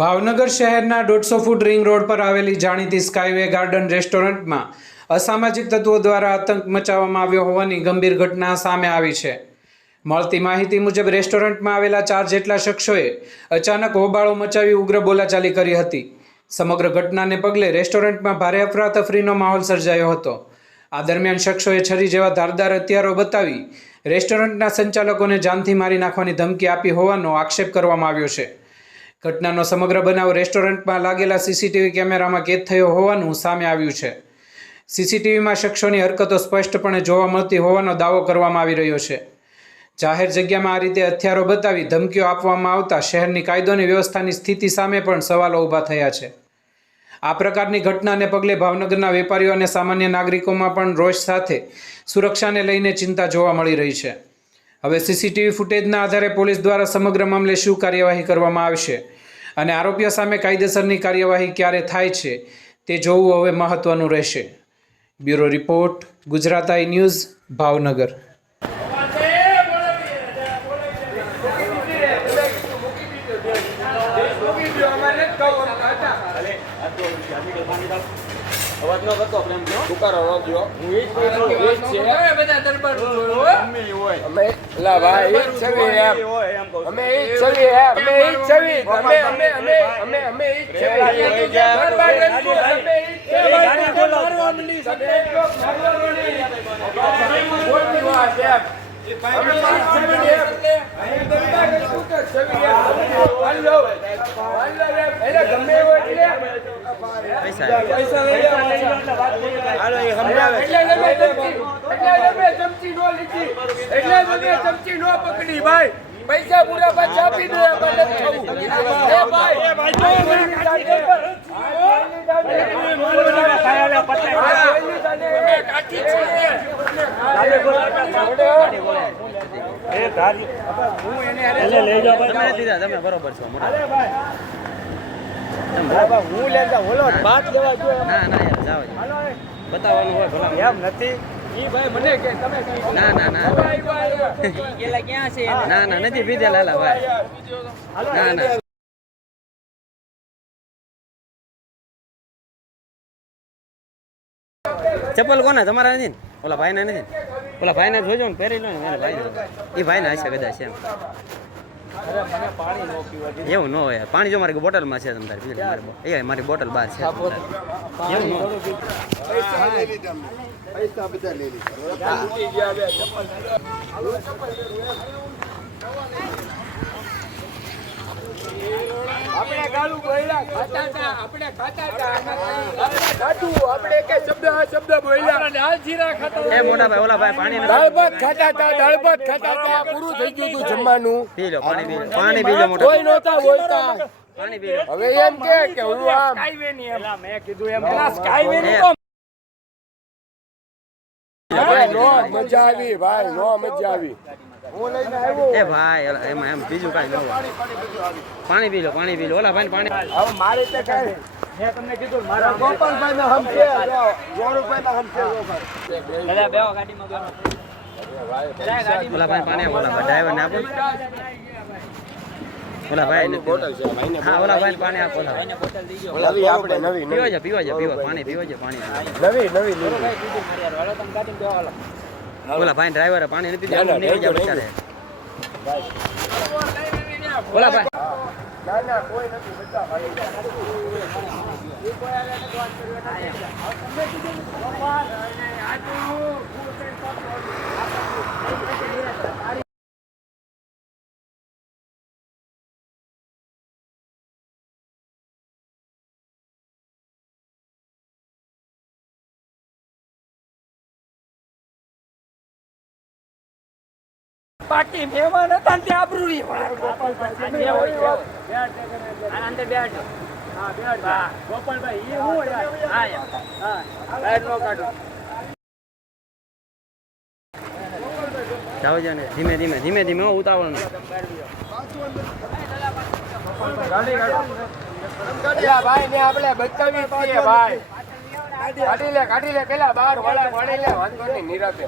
ભાવનગર શહેરના 150 foot ring road પર આવેલી જાણીતી સ્કાયવે ગાર્ડન રેસ્ટોરન્ટમાં અસામાજિક તત્વો દ્વારા આતંક મચાવવામાં આવ્યો હોવાની ગંભીર ઘટના સામે આવી છે। મળતી માહિતી મુજબ રેસ્ટોરન્ટમાં આવેલા 4 જેટલા શખ્સોએ અચાનક હોબાળો મચાવી ઉગ્ર બોલાચાલી કરી હતી। સમગ્ર ઘટનાને પગલે રેસ્ટોરન્ટમાં ભારે અફરાતફરીનો માહોલ સર્જાયો હતો। આ દરમિયાન શખ્સોએ છરી જેવા ધારદાર હથિયારો બતાવી રેસ્ટોરન્ટના સંચાલકોને જાનથી મારી નાખવાની ધમકી આપી હોવાનો આક્ષેપ કરવામાં આવ્યો છે। ઘટનાનો સમગ્ર બનાવ રેસ્ટોરન્ટમાં લાગેલા સીસીટીવી કેમેરામાં કેદ થયો હોવાનું સામે આવ્યું છે। સીસીટીવીમાં શખ્સોની હરકતો સ્પષ્ટપણે જોવા મળતી હોવાનો દાવો કરવામાં આવી રહ્યો છે। જાહેર જગ્યામાં આ રીતે હથિયારો બતાવી ધમકીઓ આપવામાં આવતા શહેરની કાયદો અને વ્યવસ્થાની સ્થિતિ સામે પણ સવાલો ઊભા થયા છે। આ પ્રકારની ઘટનાને પગલે ભાવનગરના વેપારીઓ અને સામાન્ય નાગરિકોમાં પણ રોષ સાથે સુરક્ષાને લઈને ચિંતા જોવા મળી રહી છે। હવે સીસીટીવી ફૂટેજના આધારે પોલીસ દ્વારા સમગ્ર મામલે શું કાર્યવાહી કરવામાં આવશે અને આરોપીઓ સામે કાયદેસરની કાર્યવાહી ક્યારે થાય છે તે જોવું હવે મહત્વનું રહેશે। બ્યુરો રિપોર્ટ, ગુજરાત આઈ ન્યૂઝ, ભાવનગર। અવાજ ન કરતો પ્રેમ જો ઉકારો ન દયો હું ઈ છે બધા દરબાર અમે હોય અમે લા ભાઈ ઈ છવી એમ અમે ઈ છવી એમ અમે ઈ છવી અમે ઈ છવી દરબાર અમે ઈ ગાડી બોલાવવા મંડી સબે લોક મારવાની બોલતી વાત એમ અમે છવી એમ અમે દરબાર શું કે છવી એમ હાલો એટલે ગમે હોય એટલે પૈસા લઈ હાલો એ સમજાવે એટલે ચમચી નો લીધી એટલે ચમચી નો પકડી ભાઈ પૈસા પૂરા પાછા આપી દે આપણે થવું એ ભાઈ તમે બરોબર છો હું લેતા બોલો બાત લેવા જો ના યાર જાવ બતાવવાનું હોય ભલા એમ નથી ઈ ભાઈ મને કે તમે કઈ ના કેલા ક્યાં છે ના નથી પીધેલા લાલા ભાઈ ના ચપ્પલ કોના તમારા નથી ઓલા ભાઈ ના નથી ઓલા ભાઈ ને જોજો ને પહેરી લો ને મારા ભાઈ એ ભાઈ ના હશે કદાચ એમ એવું ન હોય પાણી જો મારી બોટલમાં છે તમે તારી એ મારી બોટલ બહાર છે એવું ન પૈસા બધા લઈ લીધા આપણે ગાલું બોલ્યા આપણે ખાતા આપણે કે શબ્દ બોલ્યા દાળ જીરા ખાતા એ મોટા ભાઈ ઓલા ભાઈ પાણી દાળ ભાત ખાતા પૂરું થઈ ગયું હતું જમવાનું પી લો પાણી પી લો મોટા કોઈ નહોતા બોલતા પાણી પી લો હવે એમ કે ઓલું આમ સ્કાયવે ની એમ મેં કીધું એમ સ્કાયવે ની મજા આવી ભાઈ નો મજા આવી હું લઈને આવ્યો એ ભાઈ એમાં એમ બીજું કાઈ ન હોય પાણી પી લો ઓલા ભાઈ પાણી હવે મારે તે કાઈ મેં તમને કીધું મારા ગોપાલભાઈ ના હમ છે 100 રૂપિયા ના હમ છે બધા બેહો ગાડીમાં બેહો ઓલા ભાઈ પાણી ઓલા ડ્રાઈવર ને આપો ઓલા ભાઈ બોટલ છે ભાઈને હા ઓલા ભાઈ પાણી આપો ભાઈને બોટલ દીજો નવી આપણે નવી પીવા પાણી પીવો છે પાણી નવી ઓલા ભાઈ ડ્રાઈવર પાણી નથી પીધું નહીં જાય બચારે ઓલા ભાઈ ના કોઈ નથી બચા ભાઈ પાટી મહેમાન હતા ત્યાં આબરૂ અંદર બેઠ હા ગોપાલભાઈ એ હું હા બહાર નો કાઢો જાવ ને ધીમે ઉતાવળ નહીં ભાઈ ને આપણે બચાવી છીએ ભાઈ કાઢી લે પેલા બહાર વાળી લે વાંધો નહીં નિરાતે